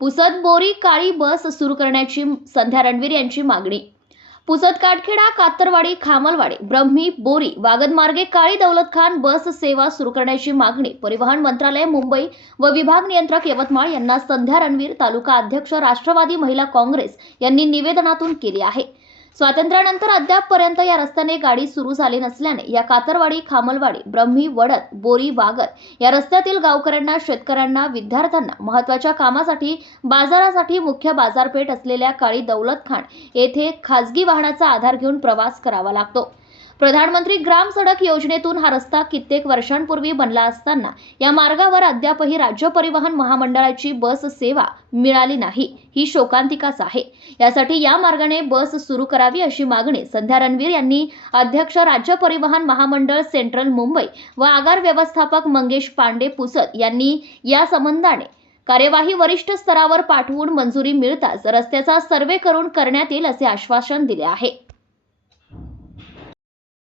पुसद बोरी काळी बस सुरू करण्याची संध्या रणवीर यांची मागणी. पुसद काटखेडा कातरवाडी खामलवाडी ब्रह्मी बोरी वागद मार्गे काळी दौलत खान बस सेवा सुरू करण्याची मागणी परिवहन मंत्रालय मुंबई व विभाग नियंत्रक यवतमाळ यांना संध्या रणवीर तालुका अध्यक्ष राष्ट्रवादी महिला काँग्रेस यांनी निवेदनातून केली आहे. स्वातंत्र्यानंतर अद्यापपर्यंत या रस्त्याने गाडी सुरू झाली नसल्याने या कातरवाडी खामलवाडी ब्रह्मी वडद बोरी वागर या रस्त्यातील गावकऱ्यांना शेतकऱ्यांना विद्यार्थ्यांना महत्त्वाच्या कामासाठी बाजारासाठी मुख्य बाजारपेठ असलेल्या काळी दौलत खान येथे खासगी वाहनाचा आधार घेऊन प्रवास करावा लागतो. प्रधानमंत्री ग्राम सडक योजनेतून हा रस्ता कित्येक वर्षांपूर्वी बनला असताना या मार्गावर अद्यापही राज्य परिवहन महामंडळाची बस सेवा मिळाली नाही ही शोकांतिकाच आहे. यासाठी या मार्गाने बस सुरू करावी अशी मागणी संध्या रणवीर यांनी अध्यक्ष राज्य परिवहन महामंडळ सेंट्रल मुंबई व आगार व्यवस्थापक मंगेश पांडे पुसत यांनी या संबंधाने कार्यवाही वरिष्ठ स्तरावर पाठवून मंजुरी मिळताच रस्त्याचा सर्वे करून करण्यात येईल असे आश्वासन दिले आहे.